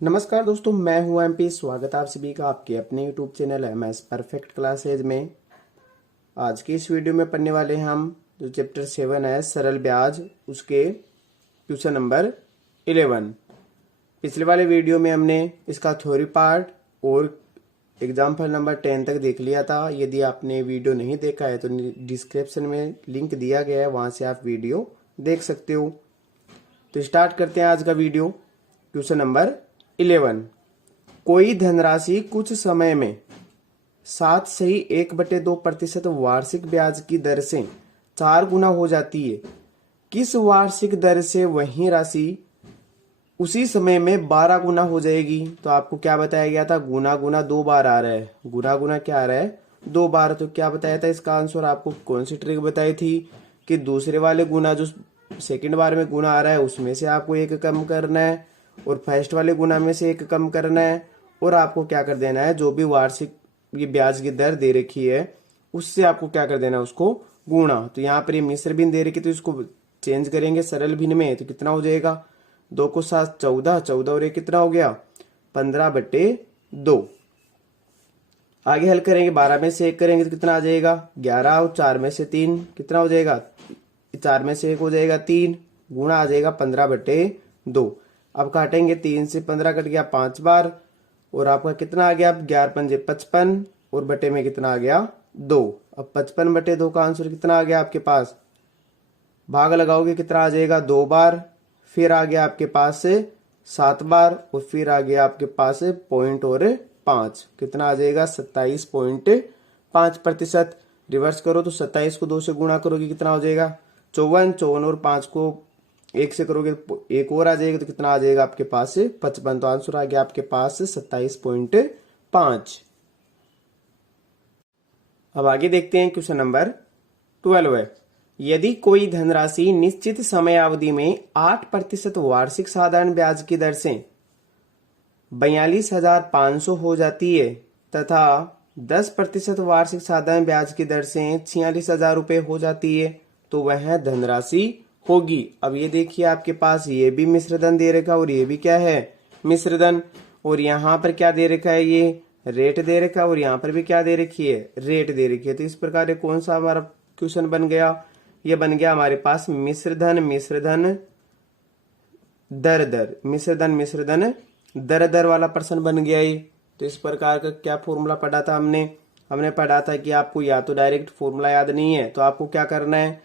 नमस्कार दोस्तों, मैं हूं एमपी। स्वागत है आप सभी का आपके अपने YouTube channel MS perfect classes में। आज की इस वीडियो में पढ़ने वाले हैं हम जो चैप्टर 7 है सरल ब्याज, उसके क्वेश्चन नंबर 11। पिछले वाले वीडियो में हमने इसका थ्योरी पार्ट और एग्जाम्पल नंबर 10 तक देख लिया था। यदि आपने वीडियो नहीं देखा है तो डिस्क्रिप्शन में लिंक दिया गया है, वहां से आप वीडियो देख सकते हो। तो स्टार्ट करते हैं आज का वीडियो। Question number 11। कोई धनराशि कुछ समय में 7.1/2% वार्षिक ब्याज की दर से 4 गुना हो जाती है। किस वार्षिक दर से वही राशि उसी समय में 12 गुना हो जाएगी? तो आपको क्या बताया गया था? गुना गुना 2 बार आ रहा है। गुना गुना क्या आ रहा है? 2 बार। तो क्या बताया था इसका आंसर? आपको कौन सी ट्रिक बताई थी कि दूसरे वाले गुना जो सेकंड बार में गुना आ रहा है उसमें से आपको एक कम करना है और फर्स्ट वाले गुना में से एक कम करना है, और आपको क्या कर देना है, जो भी वार्षिक ये ब्याज की दर दे रखी है उससे आपको क्या कर देना है, उसको गुणा। तो यहाँ पर ये मिश्र भिन्न दे रखी, तो इसको चेंज करेंगे सरल भिन्न में। तो कितना हो जाएगा? 2 को 7 14, 14 और ये कितना हो गया? 15/2। आगे हल करेंगे, 12 में से 1 करेंगे तो कितना आ जाएगा? 11, और 4 में से 3 कितना हो जाएगा? 4 में से 1 हो जाएगा 3, गुणा आ जाएगा 15/2। अब काटेंगे, 3 से 15 कट गया 5 बार, और आपका कितना आ गया? अब 11 पंजे 55, और बटे में कितना आ गया? 2। अब 55/2 का आंसर कितना आ गया आपके पास? भाग लगाओगे कितना आ जाएगा? 2 बार। फिर आ गया आपके पास से 7 बार, और फिर आ गया आपके पास से पॉइंट और 5, कितना आ जाएगा? 27.5%। रिवर्स करो तो 27 को 2 से गुणा करोगे कितना हो जाएगा? 54, 54 और 5 को 1 से करोगे तो 1 और आ जाएगा, तो कितना आ जाएगा आपके पास से? 55। तो आंसर आ गया आपके पास से 27.5। अब आगे देखते हैं क्वेश्चन नंबर 12 है। यदि कोई धनराशि निश्चित समय अवधि में 8% वार्षिक साधारण ब्याज की दर से 42,500 हो जाती है तथा 10% वार्षिक साधारण ब्याज की दर से 46,000 रुपए हो जाती है, तो वह धनराशि होगी। अब ये देखिए आपके पास ये भी मिश्रधन दे रखा है और ये भी क्या है? मिश्रधन। और यहाँ पर क्या दे रखा है? ये रेट दे रखा है, और यहाँ पर भी क्या दे रखी है? रेट दे रखी है। तो इस प्रकार ये कौन सा हमारा क्वेश्चन बन गया? ये बन गया हमारे पास मिश्रधन मिश्रधन दर दर, मिश्रधन मिश्रधन दर दर वाला प्रश्न बन गया ये। तो इस प्रकार का क्या फॉर्मूला पढ़ा था हमने पढ़ा था कि आपको या तो डायरेक्ट फॉर्मूला याद नहीं है तो आपको क्या करना है,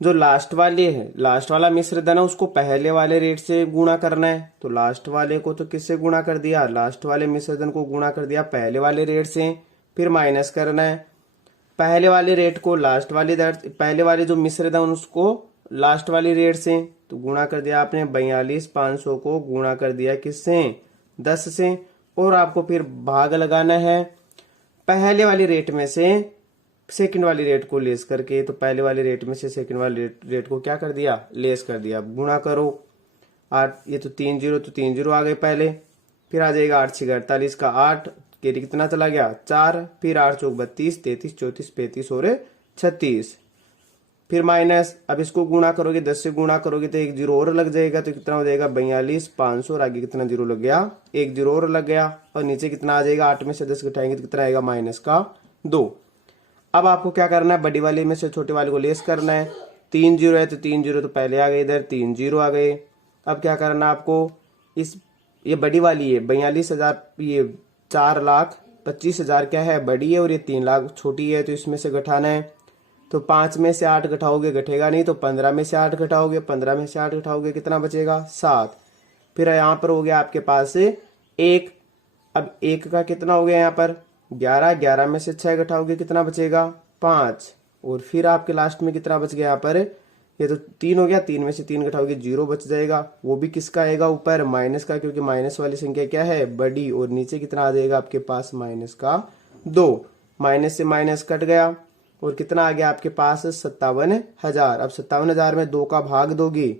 जो लास्ट वाले है, लास्ट वाला मिश्रधन है उसको पहले वाले रेट से गुणा करना है। तो लास्ट वाले को तो किससे गुणा कर दिया? लास्ट वाले मिश्रधन को गुणा कर दिया पहले वाले रेट से, फिर माइनस करना है पहले वाले रेट को लास्ट वाले दर, पहले वाले जो मिश्रधन उसको लास्ट वाली रेट से। तो गुणा कर दिया आपने 42,500 को गुणा कर दिया किससे? 10 से। और आपको फिर भाग लगाना है पहले वाली रेट में से सेकंड वाली रेट को लेस करके। तो पहले वाले रेट में से सेकंड वाले रेट को क्या कर दिया? लेस कर दिया। गुणा करो 8, ये तो 3 जीरो, तो 3 जीरो आ गए पहले। फिर आ जाएगा 8 6 48 का 8, कैरी कितना चला गया? 4। फिर 8 चौक 32, 33 34 35 और 36। फिर माइनस, अब इसको गुणा करोगे 10 से गुणा करोगे तो 1 जीरो और लग जाएगा, तो कितना हो जाएगा? 42,500, और आगे कितना जीरो लग गया? 1 जीरो और लग गया। और नीचे कितना आ जाएगा? 8 में से 10 घटाएंगे तो कितना आएगा? -2। अब आपको क्या करना है? बड़ी वाले में से छोटे वाले को लेस करना है। 3 जीरो है तो 3 जीरो तो पहले आ गए, इधर 3 जीरो आ गए। अब क्या करना आपको? ये बड़ी वाली है 42,000, ये 4,25,000 क्या है? बड़ी है, और ये 3 लाख छोटी है, तो इसमें से घटाना है। तो 5 में से 8 घटाओगे घटेगा नहीं, तो 15 में से 8 घटाओगे, 15 में से 8 घटाओगे कितना बचेगा? 7। फिर यहाँ पर हो गया आपके पास से 1। अब 1 का कितना हो गया यहाँ पर? 11, 11 में से 6 घटाओगे कितना बचेगा? 5। और फिर आपके लास्ट में कितना बच गया यहाँ पर? ये तो 3 हो गया, 3 में से 3 घटाओगे 0 बच जाएगा। वो भी किसका आएगा? ऊपर माइनस का, क्योंकि माइनस वाली संख्या क्या है? बड़ी। और नीचे कितना आ जाएगा आपके पास? -2। माइनस से माइनस कट गया, और कितना आ गया आपके पास? 57,000। अब 57,000 में 2 का भाग दोगी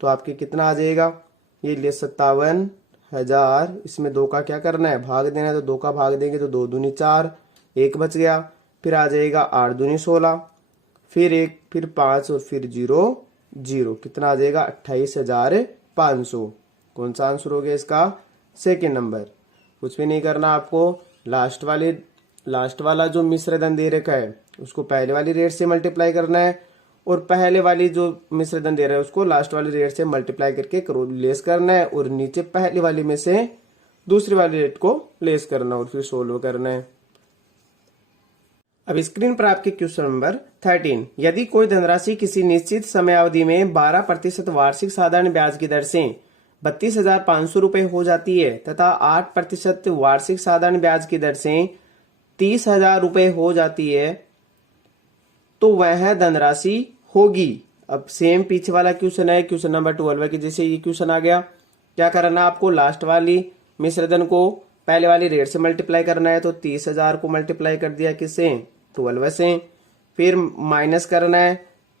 तो आपके कितना आ जाएगा? ये ले 57,000, इसमें 2 का क्या करना है? भाग देना है। तो 2 का भाग देंगे तो 2 दूनी 4, 1 बच गया। फिर आ जाएगा 8 दूनी 16, फिर 1, फिर 5 और फिर 0 0, कितना आ जाएगा? 28,500। कौन सा आंसर हो गया इसका? Second number. कुछ भी नहीं करना आपको, लास्ट वाला जो मिश्र धन दे रखा है उसको पहले वाली रेट से मल्टीप्लाई करना है, और पहले वाली जो मिश्र धन दे रहा है उसको लास्ट वाली रेट से मल्टीप्लाई करके लेस करना है, और नीचे पहली वाली में से दूसरी वाली रेट को लेस करना और फिर सोल्व करना है। अब स्क्रीन पर आपके क्वेश्चन नंबर 13, यदि कोई धनराशि किसी निश्चित समयावधि में 12% वार्षिक साधारण ब्याज की दर से 32,500 रुपए हो जाती है तथा 8% वार्षिक साधारण ब्याज की दर से 30,000 रुपए हो जाती है, तो वह धनराशि होगी। अब सेम पीछे वाला क्वेश्चन है, क्वेश्चन नंबर 12 के जैसे ये क्वेश्चन आ गया। क्या करना, आपको लास्ट वाली मिश्र धन को पहले वाली रेट से मल्टीप्लाई करना है, तो 30,000 को मल्टीप्लाई कर दिया किससे, 12 से। फिर माइनस करना है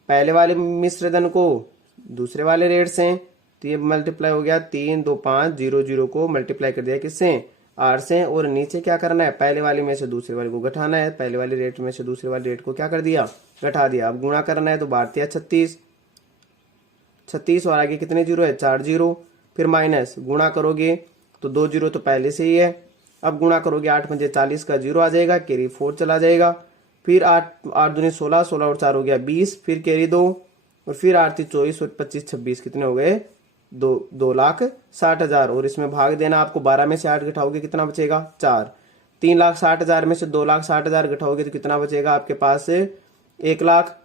पहले वाले मिश्र धन को दूसरे वाले रेट से, तो ये मल्टीप्लाई हो गया 3 2 5 0 0 को मल्टीप्लाई कर दिया किससे, 8 से। और नीचे क्या करना है, पहले वाले में से दूसरे वाले को घटाना है, पहले वाली रेट में से दूसरे वाली रेट को क्या कर दिया, घटा दिया। अब गुणा करना है, तो 12 36 36 और आगे कितने जीरो है, 4 जीरो। फिर माइनस गुणा करोगे तो 2 जीरो तो पहले से ही है। अब गुणा करोगे 8 पंजे 40 का जीरो आ जाएगा, कैरी 4 चला जाएगा। फिर 8 दूनी 16, 16 और 4 हो गया 20, फिर कैरी 2, और फिर 8 3 24 और 25 26 कितने हो गए, 2,60,000। और इसमें भाग देना आपको, 12 में से 8 घटाओगे कितना बचेगा, 4। 3,60,000 में से 2,60,000 घटाओगे तो कितना बचेगा आपके पास, 1 लाख।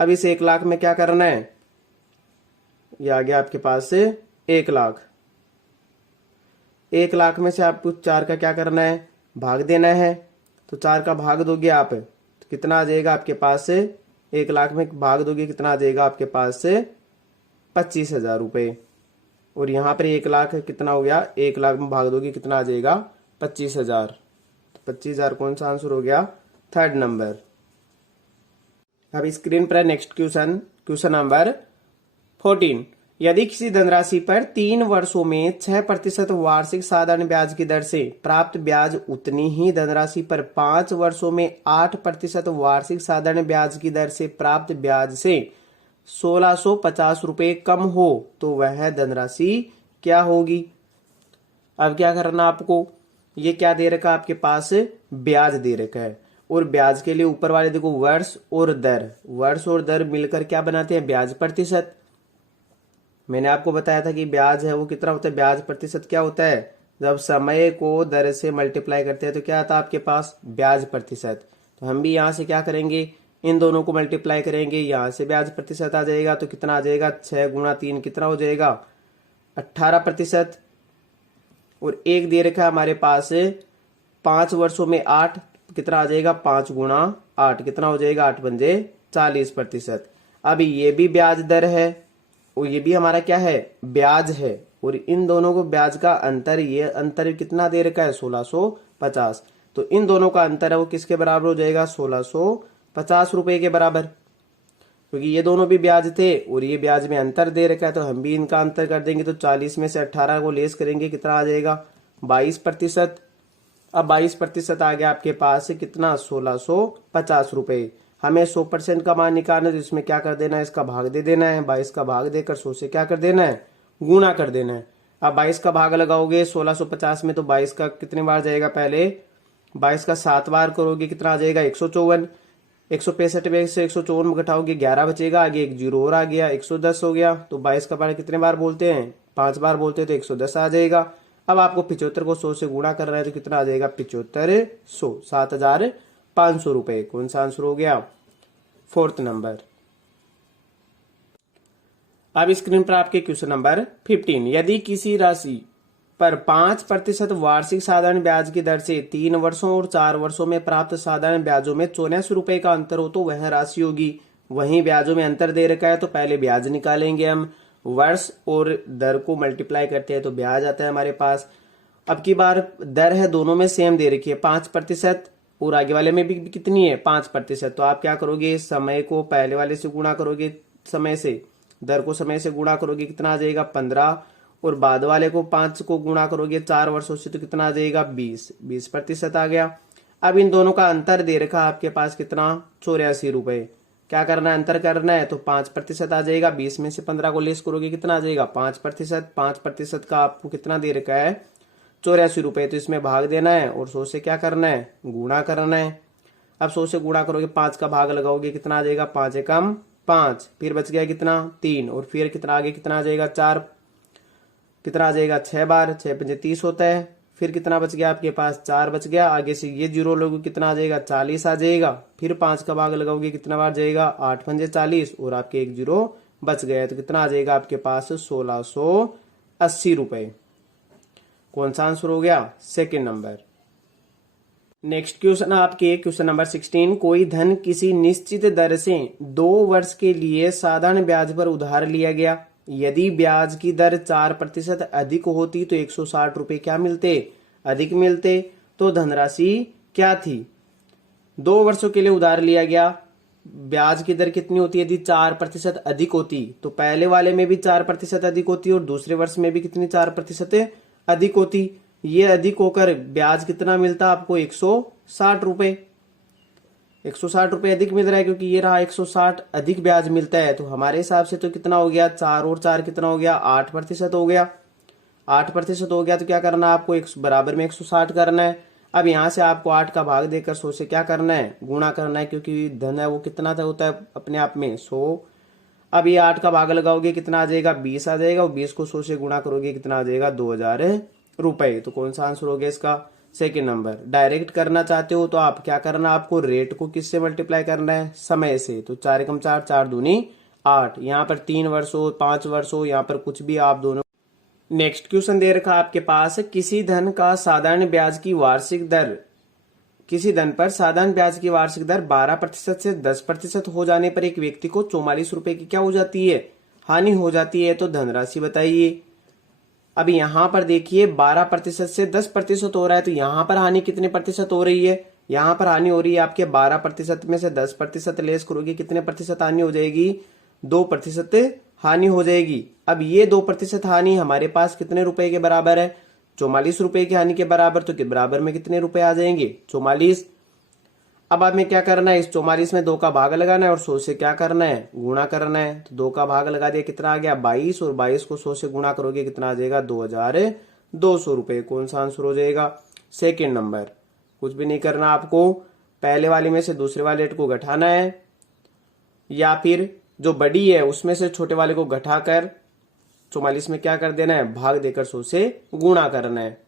अब इस 1 लाख में क्या करना है, ये आ गया आपके पास 1 लाख। 1 लाख में से आपको 4 का क्या करना है, भाग देना है। तो 4 का भाग दोगे आप तो कितना आ जाएगा आपके पास, 1 लाख में भाग दोगे कितना आ जाएगा आपके पास, 25,000 रुपए। और यहाँ पर 1 लाख कितना हो गया, 1 लाख में भाग दोगे कितना आ जाएगा, 25,000। 25,000 कौन सा आंसर हो गया, थर्ड नंबर। अब स्क्रीन पर नेक्स्ट क्वेश्चन, क्वेश्चन नंबर 14, यदि किसी धनराशि पर 3 वर्षों में 6% वार्षिक साधारण ब्याज की दर से प्राप्त ब्याज उतनी ही धनराशि पर 5 वर्षों में 8% वार्षिक साधारण ब्याज की दर से प्राप्त ब्याज से 1,650 रुपए कम हो, तो वह धनराशि क्या होगी। अब क्या करना आपको, ये क्या दे रखा है आपके पास, ब्याज दे रखा है, और ब्याज के लिए ऊपर वाले देखो वर्ष और दर, वर्ष और दर मिलकर क्या बनाते हैं, ब्याज प्रतिशत। मैंने आपको बताया था कि ब्याज है वो कितना होता है, ब्याज प्रतिशत क्या होता है, जब समय को दर से मल्टीप्लाई करते हैं तो क्या आता है आपके पास, ब्याज प्रतिशत। तो हम भी यहाँ से क्या करेंगे, इन दोनों को मल्टीप्लाई करेंगे, यहाँ से ब्याज प्रतिशत आ जाएगा, तो कितना आ जाएगा, 6 गुणा 3 कितना हो जाएगा, 18%। और एक दे रखा है हमारे पास 5 वर्षों में 8, कितना आ जाएगा, 5 गुणा 8 कितना हो जाएगा, 8 पंजे 40%। अब ये भी ब्याज दर है और ये भी हमारा क्या है, ब्याज है, और इन दोनों को ब्याज का अंतर, ये अंतर कितना दे रखा है, 1,650। तो इन दोनों का अंतर है वो किसके बराबर हो जाएगा, 1,650 रुपए के बराबर, क्योंकि ये दोनों भी ब्याज थे और ये ब्याज में अंतर दे रखा है, तो हम भी इनका अंतर कर देंगे। तो 40 में से 18 को लेस करेंगे, कितना आ जाएगा, 22%। अब 22% आ गया आपके पास कितना, 1,650 रुपए। हमें 100% का मान निकालना है, तो इसमें क्या कर देना है, इसका भाग दे देना है, 22 का भाग देकर 100 से क्या कर देना है, गुणा कर देना है। अब 22 का भाग लगाओगे 1,650 में, तो 22 का कितने बार जाएगा, पहले 22 का 7 बार करोगे कितना आ जाएगा, 154। 165 में से 154 घटाओगे 11 बचेगा, आगे एक जीरो और आ गया, 110 हो गया। तो 22 का बार कितने बार बोलते हैं, 5 बार बोलते हैं, तो 110 आ जाएगा। अब आपको 75 को 100 से गुणा कर रहा है, तो कितना आ जाएगा, 7500, 7,500 रुपए। कौन सा आंसर हो गया, फोर्थ नंबर। अब स्क्रीन पर आपके क्वेश्चन नंबर 15, यदि किसी राशि पर 5% वार्षिक साधारण ब्याज की दर से 3 वर्षों और 4 वर्षों में प्राप्त साधारण ब्याजों में 84 रुपए का अंतर हो, तो वह राशि होगी। वहीं ब्याजों में अंतर दे रखा है, तो पहले ब्याज निकालेंगे हम, वर्ष और दर को मल्टीप्लाई करते हैं तो ब्याज आता है हमारे पास। अब की बार दर है दोनों में सेम दे रखी है 5%, और आगे वाले में भी कितनी है, 5%। तो आप क्या करोगे, समय को पहले वाले से गुणा करोगे, समय से, दर को समय से गुणा करोगे कितना आ जाएगा, 15, और बाद वाले को 5 को गुणा करोगे 4 वर्षों से, तो कितना आ जाएगा, 20% आ गया। अब इन दोनों का अंतर दे रखा आपके पास कितना, 84 रुपए। क्या करना है, अंतर करना है, तो 5% आ जाएगा, 20 में से 15 को लेस करोगे कितना आ जाएगा, 5%। 5% का आपको कितना दे रखा है, ₹84। तो इसमें भाग देना है और 100 से क्या करना है, गुणा करना है। अब 100 से गुणा करोगे, 5 का भाग लगाओगे, कितना आ जाएगा, 5 एकम 5, फिर बच गया कितना 3, और फिर कितना आगे कितना आ जाएगा 4, कितना आ जाएगा 6 बार, 6 पंजे 30 होता है। फिर कितना बच गया आपके पास, 4 बच गया। आगे से ये जीरो लोगे, कितना आ जाएगा 40 आ जाएगा। फिर 5 का भाग लगाओगे, कितना बार जाएगा, 8 पंजे 40, और आपके एक जीरो बच गया। तो कितना आ जाएगा आपके पास, 1680 रुपए। कौन सा आंसर हो गया, सेकेंड नंबर। नेक्स्ट क्वेश्चन आपके क्वेश्चन नंबर 16, कोई धन किसी निश्चित दर से 2 वर्ष के लिए साधारण ब्याज पर उधार लिया गया। यदि ब्याज की दर 4% अधिक होती तो 160 रुपए क्या मिलते, अधिक मिलते। तो धनराशि क्या थी, 2 वर्षों के लिए उधार लिया गया, ब्याज की दर कितनी होती है, यदि 4% अधिक होती तो पहले वाले में भी 4% अधिक होती और दूसरे वर्ष में भी कितनी 4% अधिक होती। ये अधिक होकर ब्याज कितना मिलता आपको, 160 रुपए। 160 रुपए अधिक मिल रहा है क्योंकि ये रहा 160 अधिक ब्याज मिलता है। तो हमारे हिसाब से तो कितना हो गया, 4 और 4 कितना हो गया, 8% हो गया। 8% हो गया तो क्या करना आपको, एक बराबर में 160 करना है। अब यहां से आपको 8 का भाग देकर 100 से क्या करना है, गुणा करना है, क्योंकि धन है वो कितना होता है अपने आप में 100। अब ये 8 का भाग लगाओगे, कितना आ जाएगा, 20 आ जाएगा, और 20 को 100 से गुणा करोगे, कितना आ जाएगा, 2000 रुपए। तो कौन सा आंसर हो गया इसका, सेकेंड नंबर। डायरेक्ट करना चाहते हो तो आप क्या करना, आपको रेट को किससे मल्टीप्लाई करना है, समय से। तो 4 एकम 4, 4 दूनी 8। यहाँ पर 3 वर्ष हो, 5 वर्ष हो, यहाँ पर कुछ भी आप दोनों। नेक्स्ट क्वेश्चन दे रखा आपके पास, किसी धन का साधारण ब्याज की वार्षिक दर, किसी धन पर साधारण ब्याज की वार्षिक दर 12% से 10% हो जाने पर एक व्यक्ति को 44 रुपए की क्या हो जाती है, हानि हो जाती है। तो धनराशि बताइए। अब यहां पर देखिए 12% से 10% हो रहा है, तो यहां पर हानि कितने प्रतिशत हो रही है, यहां पर हानि हो रही है आपके 12% में से 10% लेस करोगे, कितने प्रतिशत हानि हो जाएगी, 2% हानि हो जाएगी। अब ये 2% हानि हमारे पास कितने रुपए के बराबर है, 44 रुपए की हानि के बराबर। तो बराबर में कितने रुपए आ जाएंगे, 44। अब हमें क्या करना है, इस 44 में 2 का भाग लगाना है और 100 से क्या करना है, गुणा करना है। तो 2 का भाग लगा दिया, कितना आ गया 22, और 22 को 100 से गुणा करोगे, कितना आ जाएगा 2200 रुपए। कौन सा आंसर हो जाएगा, सेकेंड नंबर। कुछ भी नहीं करना आपको, पहले वाले में से दूसरे वाले रेट को घटाना है, या फिर जो बड़ी है उसमें से छोटे वाले को घटाकर 44 में क्या कर देना है, भाग देकर 100 से गुणा करना है।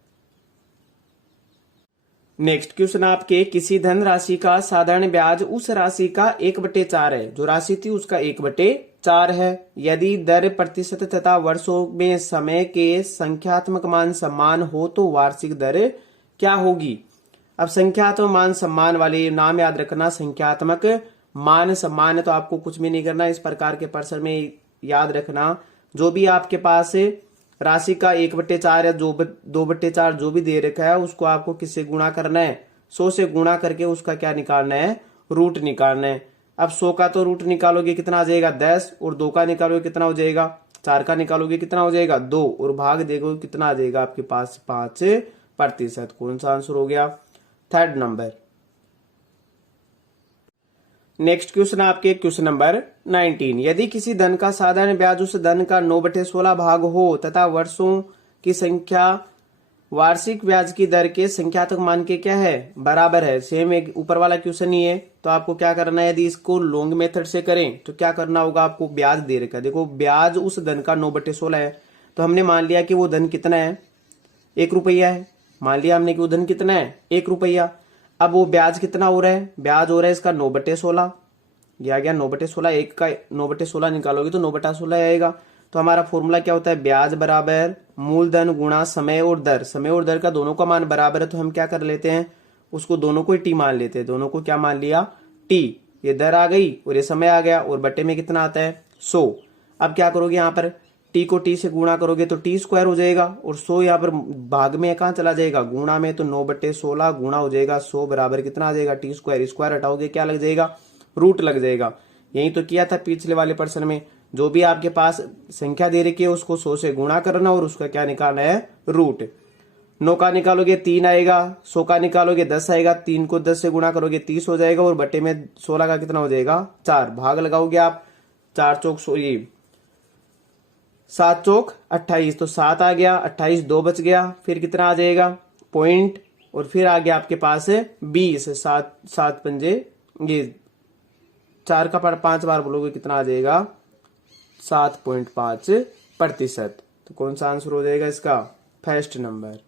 नेक्स्ट क्वेश्चन आपके, किसी धन राशि का साधारण ब्याज उस राशि का 1/4 है, जो राशि थी उसका 1/4 है। यदि दर प्रतिशत तथा वर्षों में समय के संख्यात्मक मान समान हो तो वार्षिक दर क्या होगी। अब संख्यात्मक मान सम्मान वाले नाम याद रखना, संख्यात्मक मान सम्मान, तो आपको कुछ भी नहीं करना, इस प्रकार के प्रश्न में याद रखना, जो भी आपके पास राशि का 1/4 या 2/4 जो भी दे रखा है उसको आपको किससे गुणा करना है, 100 से गुणा करके उसका क्या निकालना है, रूट निकालना है। अब 100 का तो रूट निकालोगे कितना आ जाएगा 10, और 2 का निकालोगे कितना हो जाएगा, 4 का निकालोगे कितना हो जाएगा 2, और भाग देखोगे कितना आ जाएगा आपके पास 5%। कौन सा आंसर हो गया, थर्ड नंबर। नेक्स्ट क्वेश्चन आपके क्वेश्चन नंबर 19, यदि किसी धन का साधारण ब्याज उस धन का 9/16 भाग हो तथा वर्षों की संख्या वार्षिक ब्याज की दर के संख्यात्मक मान के क्या है, बराबर है। सेम एक ऊपर वाला क्वेश्चन ही है। तो आपको क्या करना है, यदि इसको लॉन्ग मेथड से करें तो क्या करना होगा, आपको ब्याज दे रखा है, देखो ब्याज उस धन का 9/16 है, तो हमने मान लिया कि वो धन कितना है, 1 रुपया है। मान लिया हमने कि वो धन कितना है, 1 रुपया। अब वो ब्याज कितना हो रहा है, ब्याज हो रहा है इसका 9/16, ये आ गया 9/16। 1 का 9/16 निकालोगे तो 9/16 आएगा। तो हमारा फॉर्मूला क्या होता है, ब्याज बराबर मूलधन गुणा समय और दर। समय और दर का दोनों का मान बराबर है, तो हम क्या कर लेते हैं, उसको दोनों को ही टी मान लेते हैं। दोनों को क्या मान लिया, टी। ये दर आ गई और ये समय आ गया, और बट्टे में कितना आता है 100। अब क्या करोगे, यहाँ पर टी को टी से गुणा करोगे तो टी स्क्वायर हो जाएगा, और 100 यहाँ पर भाग में कहाँ चला जाएगा, गुणा में। तो 9/16 गुणा हो जाएगा 100 बराबर कितना आ जाएगा, टी स्क्वायर। स्क्वायर हटाओगे क्या लग जाएगा, रूट लग जाएगा। यही तो किया था पिछले वाले प्रश्न में, जो भी आपके पास संख्या दे रखी है उसको 100 से गुणा करना और उसका क्या निकालना है, रूट। 9 का निकालोगे 3 आएगा, 100 का निकालोगे 10 आएगा, 3 को 10 से गुणा करोगे 30 हो जाएगा, और बटे में 16 का कितना हो जाएगा 4। भाग लगाओगे आप, 4 चौक 16, 7 चौक 28, तो 7 आ गया, 28 2 बच गया, फिर कितना आ जाएगा पॉइंट, और फिर आ गया आपके पास 20, 7 7 पंजे, ये 4 का 5 बार बोलोगे कितना आ जाएगा 7.5%। तो कौन सा आंसर हो जाएगा इसका फर्स्ट नंबर।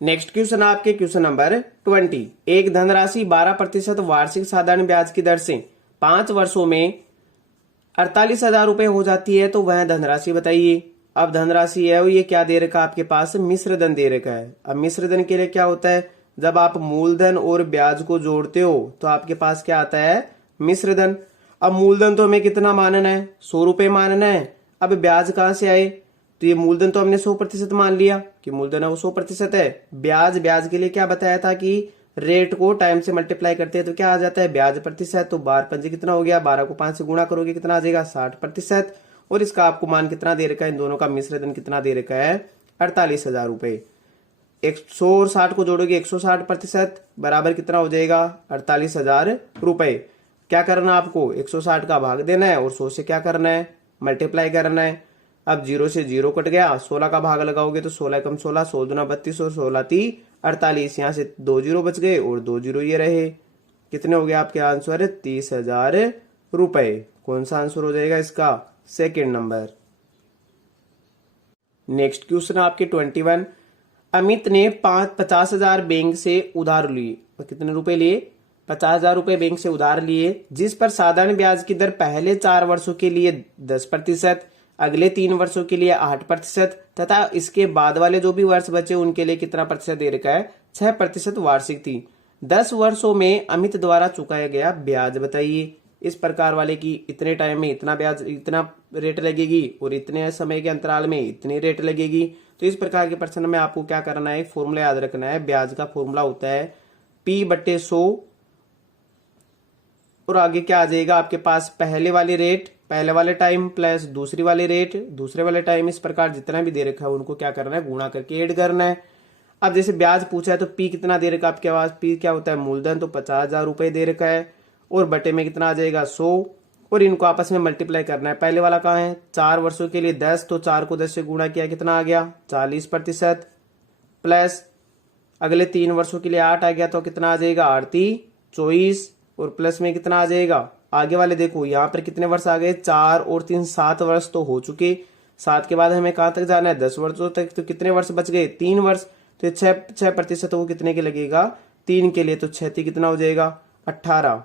नेक्स्ट क्वेश्चन आपके क्वेश्चन नंबर 20। एक धनराशि 12% वार्षिक साधारण ब्याज की दर से 5 वर्षों में 48,000 रुपए हो जाती है, तो वह धनराशि बताइए। अब धनराशि है वो ये क्या दे रखा है आपके पास, मिश्र धन दे रखा है। अब मिश्र धन के लिए क्या होता है, जब आप मूलधन और ब्याज को जोड़ते हो तो आपके पास क्या आता है मिश्र धन। अब मूलधन तो हमें कितना मानना है 100 रुपए मानना है। अब ब्याज कहां से आए, तो ये मूलधन तो हमने 100% मान लिया कि मूलधन है वो 100% है। ब्याज के लिए क्या बताया था कि रेट को टाइम से मल्टीप्लाई करते हैं तो क्या आ जाता है ब्याज प्रतिशत। तो 12 पंजे कितना हो गया, 12 को 5 से गुणा करोगे कितना आ जाएगा 60%। और इसका आपको मान कितना दे रखा है, इन दोनों का मिश्र धन कितना दे रखा है 48,000 रुपए। 100 और 60 को जोड़ोगे 160% बराबर कितना हो जाएगा 48,000 रुपए। क्या करना आपको 160 का भाग देना है और 100 से क्या करना है मल्टीप्लाई करना है। अब 0 से 0 कट गया, 16 का भाग लगाओगे तो 16 कम 16, 16 दूना 32 और 16 × 48, यहाँ से 2 0 बच गए और 2 0 ये रहे। कितने हो गए आपके आंसर 30,000 रुपए। कौन सा आंसर हो जाएगा इसका सेकेंड नंबर। नेक्स्ट क्वेश्चन आपके 21। अमित ने 50,000 बैंक से उधार लिए, कितने रुपए लिए 50,000 रुपए बैंक से उधार लिए, जिस पर साधारण ब्याज की दर पहले 4 वर्षों के लिए 10%, अगले 3 वर्षों के लिए 8% तथा इसके बाद वाले जो भी वर्ष बचे उनके लिए कितना प्रतिशत दे रखा है 6% वार्षिक थी। 10 वर्षों में अमित द्वारा चुकाया गया ब्याज बताइए। इस प्रकार वाले की इतने टाइम में इतना ब्याज इतना रेट लगेगी और इतने समय के अंतराल में इतनी रेट लगेगी। तो इस प्रकार के प्रश्न में आपको क्या करना है, फॉर्मूला याद रखना है। ब्याज का फॉर्मूला होता है P/100 और आगे क्या आ जाएगा आपके पास पहले वाले रेट पहले वाले टाइम प्लस दूसरी वाले रेट दूसरे वाले टाइम। इस प्रकार जितना भी दे रखा है उनको क्या करना है गुणा करके ऐड करना है। अब जैसे ब्याज पूछा है तो P कितना दे रखा है आपके पास, P क्या होता है मूलधन, तो 50,000 रुपए दे रखा है और बटे में कितना आ जाएगा 100 और इनको आपस में मल्टीप्लाई करना है। पहले वाला कहाँ है 4 वर्षों के लिए 10, तो 4 को 10 से गुणा किया कितना आ गया 40% प्लस अगले 3 वर्षों के लिए 8 आ गया तो कितना आ जाएगा 8 24 और प्लस में कितना आ जाएगा आगे वाले देखो यहाँ पर कितने वर्ष आ गए 4 और 3 7 वर्ष तो हो चुके। 7 के बाद हमें कहाँ तक जाना है 10 वर्षों तक, तो कितने वर्ष बच गए 3 वर्ष। तो 6% वो कितने के लगेगा 3 के लिए, तो 6 कितना हो जाएगा 18।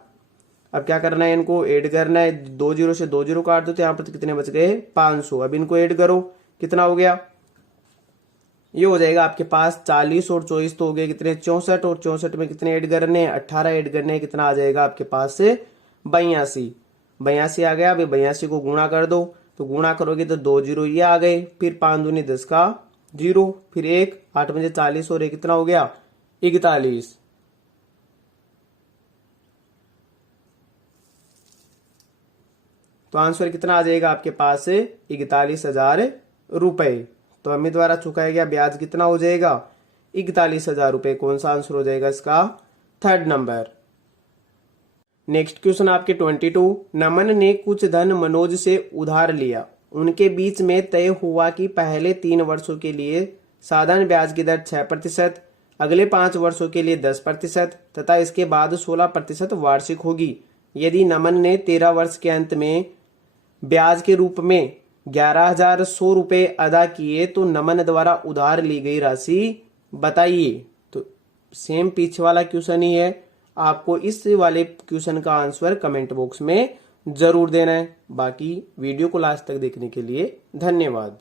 अब क्या करना है इनको ऐड करना है, 2 0 से 2 0 काट दो तो यहाँ पर कितने बच गए 500। अब इनको ऐड करो कितना हो गया, ये हो जाएगा आपके पास 40 और 24 तो हो गए कितने 64 और 64 में कितने ऐड करने हैं 18 ऐड करने हैं, कितना आ जाएगा आपके पास से 82 आ गया। अभी 82 को गुणा कर दो, तो गुणा करोगे तो 2 0 ये आ गए, फिर 5 दूनी 10 का 0, फिर 1 8 बजे 40 और 1 कितना हो गया 41। तो आंसर कितना आ जाएगा आपके पास 41,000 रुपए। तो अमित द्वारा चुकाया गया ब्याज कितना हो जाएगा 41,000 रुपए। कौन सा आंसर हो जाएगा इसका थर्ड नंबर। नेक्स्ट क्वेश्चन आपके 22। नमन ने कुछ धन मनोज से उधार लिया, उनके बीच में तय हुआ कि पहले 3 वर्षों के लिए साधारण ब्याज की दर 6%, अगले 5 वर्षों के लिए 10% तथा इसके बाद 16% वार्षिक होगी। यदि नमन ने 13 वर्ष के अंत में ब्याज के रूप में 11,100 रुपए अदा किए तो नमन द्वारा उधार ली गई राशि बताइए। तो सेम पीछे वाला क्वेश्चन ही है, आपको इस वाले क्वेश्चन का आंसर कमेंट बॉक्स में जरूर देना है। बाकी वीडियो को लास्ट तक देखने के लिए धन्यवाद।